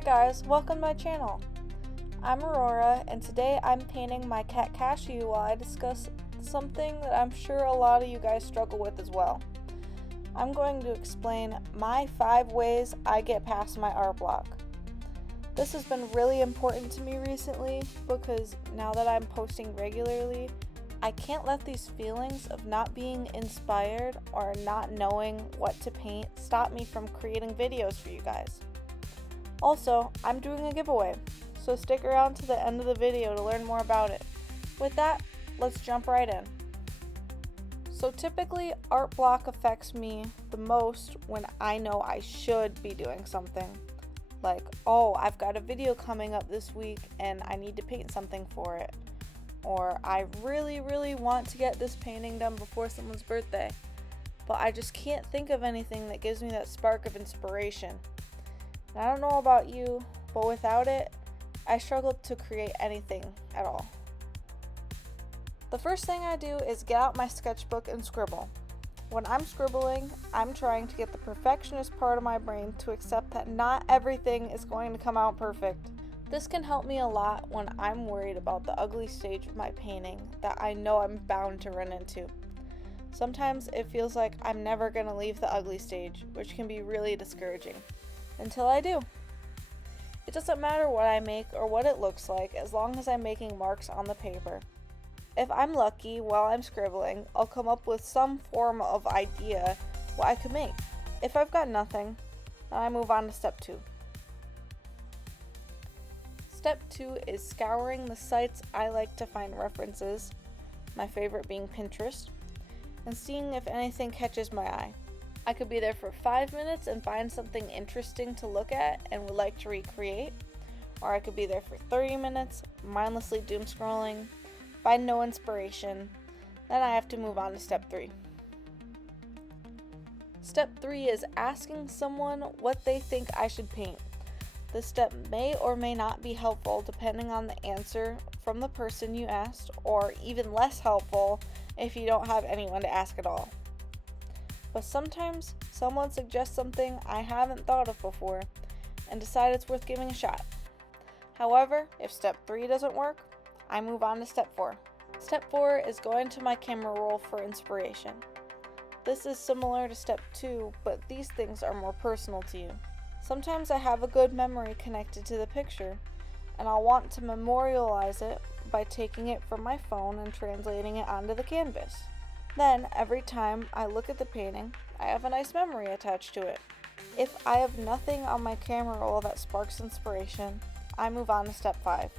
Hi guys, welcome to my channel. I'm Aurora, and today I'm painting my cat Cassie while I discuss something that I'm sure a lot of you guys struggle with as well. I'm going to explain my 5 ways I get past my art block. This has been really important to me recently because now that I'm posting regularly, I can't let these feelings of not being inspired or not knowing what to paint stop me from creating videos for you guys. Also, I'm doing a giveaway, so stick around to the end of the video to learn more about it. With that, let's jump right in. So typically, art block affects me the most when I know I should be doing something. Like, oh, I've got a video coming up this week and I need to paint something for it. Or I really want to get this painting done before someone's birthday, but I just can't think of anything that gives me that spark of inspiration. And I don't know about you, but without it, I struggle to create anything at all. The first thing I do is get out my sketchbook and scribble. When I'm scribbling, I'm trying to get the perfectionist part of my brain to accept that not everything is going to come out perfect. This can help me a lot when I'm worried about the ugly stage of my painting that I know I'm bound to run into. Sometimes it feels like I'm never going to leave the ugly stage, which can be really discouraging. Until I do. It doesn't matter what I make or what it looks like as long as I'm making marks on the paper. If I'm lucky while I'm scribbling, I'll come up with some form of idea what I could make. If I've got nothing, then I move on to step 2. Step 2 is scouring the sites I like to find references, my favorite being Pinterest, and seeing if anything catches my eye. I could be there for 5 minutes and find something interesting to look at and would like to recreate, or I could be there for 30 minutes, mindlessly doom scrolling, find no inspiration, then I have to move on to step 3. Step 3 is asking someone what they think I should paint. This step may or may not be helpful depending on the answer from the person you asked, or even less helpful if you don't have anyone to ask at all. But sometimes someone suggests something I haven't thought of before and decide it's worth giving a shot. However, if step 3 doesn't work, I move on to step 4. Step 4 is going to my camera roll for inspiration. This is similar to step 2, but these things are more personal to you. Sometimes I have a good memory connected to the picture, and I'll want to memorialize it by taking it from my phone and translating it onto the canvas. Then, every time I look at the painting, I have a nice memory attached to it. If I have nothing on my camera roll that sparks inspiration, I move on to step 5.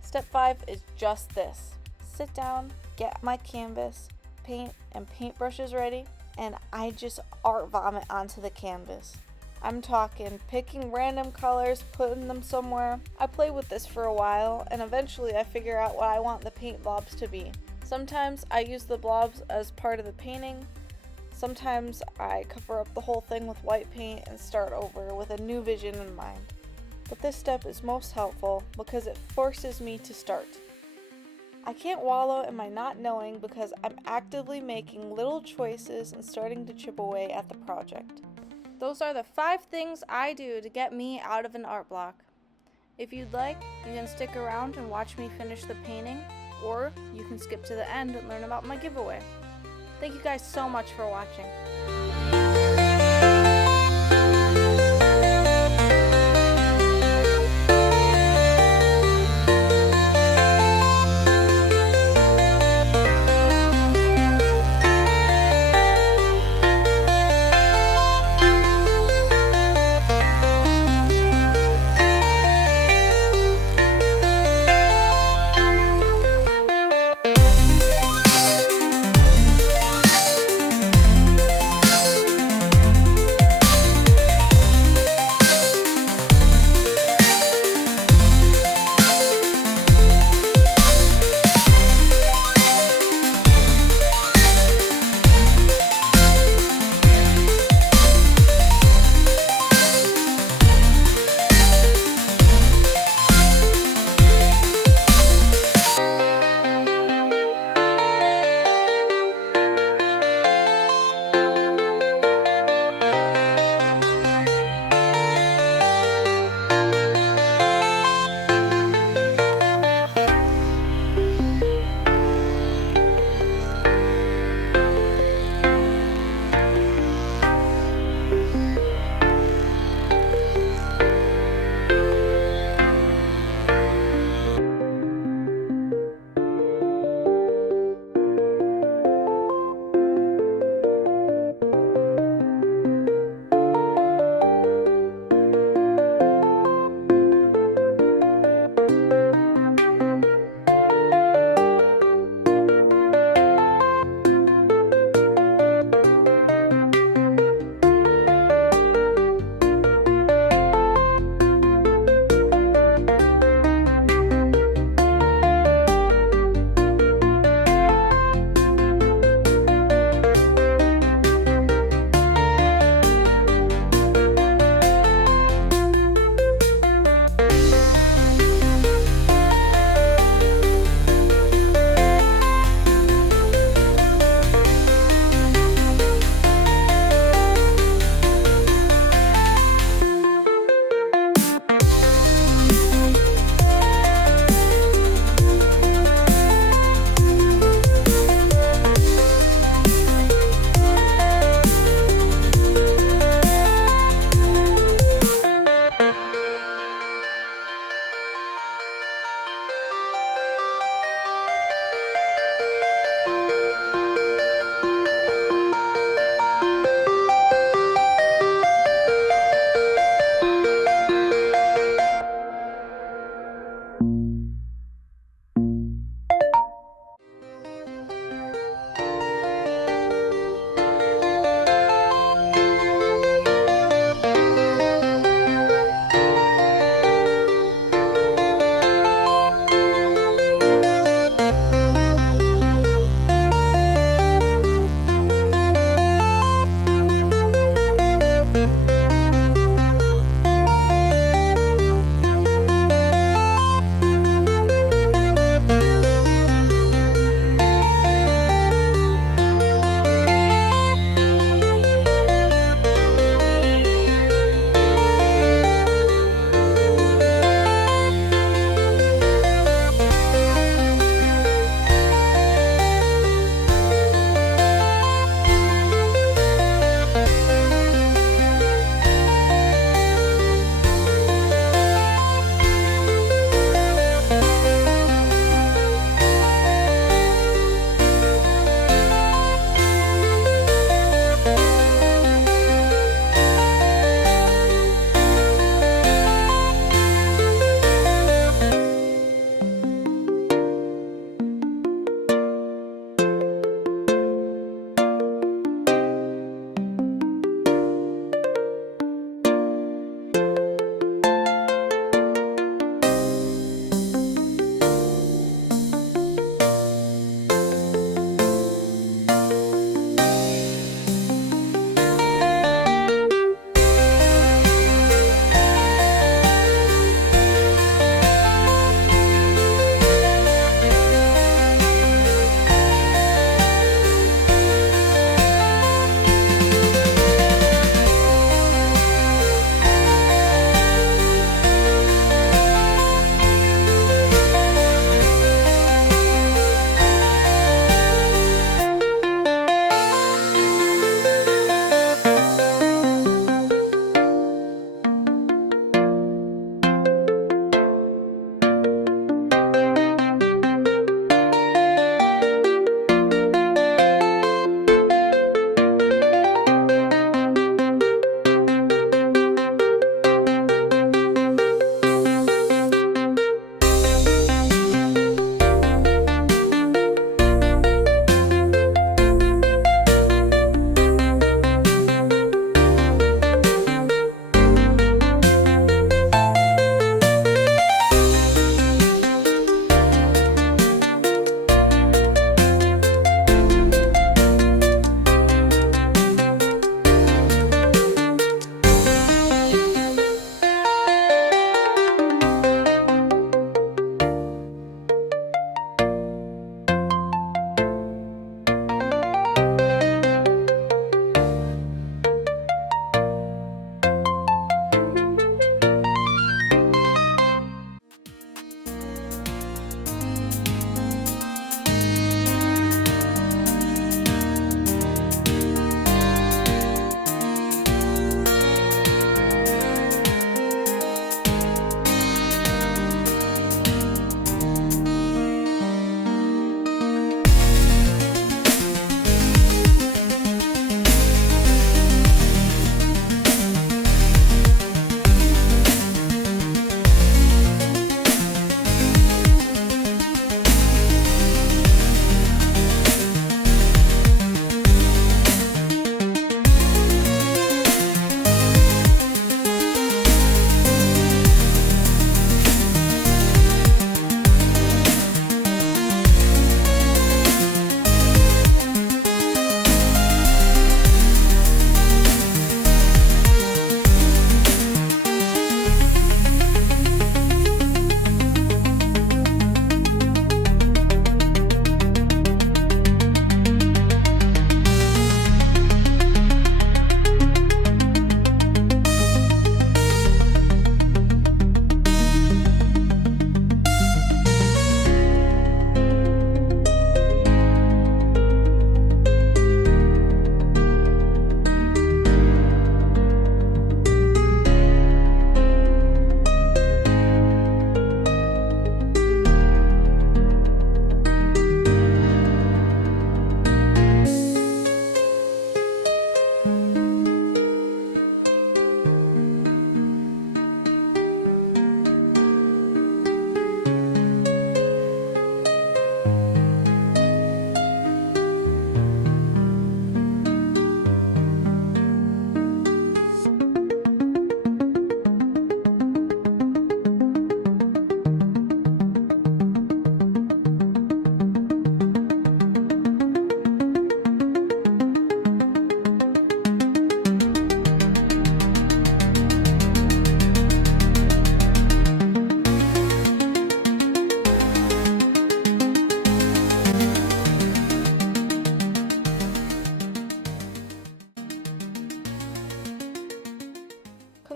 Step 5 is just this. Sit down, get my canvas, paint, and paintbrushes ready, and I just art vomit onto the canvas. I'm talking picking random colors, putting them somewhere. I play with this for a while, and eventually I figure out what I want the paint blobs to be. Sometimes I use the blobs as part of the painting. Sometimes I cover up the whole thing with white paint and start over with a new vision in mind. But this step is most helpful because it forces me to start. I can't wallow in my not knowing because I'm actively making little choices and starting to chip away at the project. Those are the 5 things I do to get me out of an art block. If you'd like, you can stick around and watch me finish the painting, or you can skip to the end and learn about my giveaway. Thank you guys so much for watching.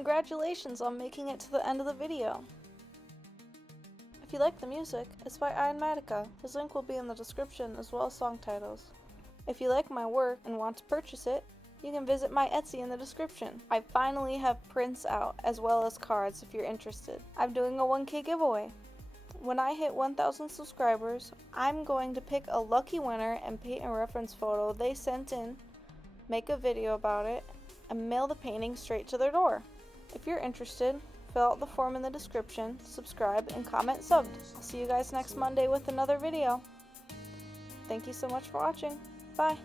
Congratulations on making it to the end of the video. If you like the music, it's by Matica. His link will be in the description as well as song titles. If you like my work and want to purchase it, you can visit my Etsy in the description. I finally have prints out as well as cards if you're interested. I'm doing a 1K giveaway. When I hit 1,000 subscribers, I'm going to pick a lucky winner and paint a reference photo they sent in, make a video about it, and mail the painting straight to their door. If you're interested, fill out the form in the description, subscribe, and comment subbed. I'll see you guys next Monday with another video. Thank you so much for watching. Bye.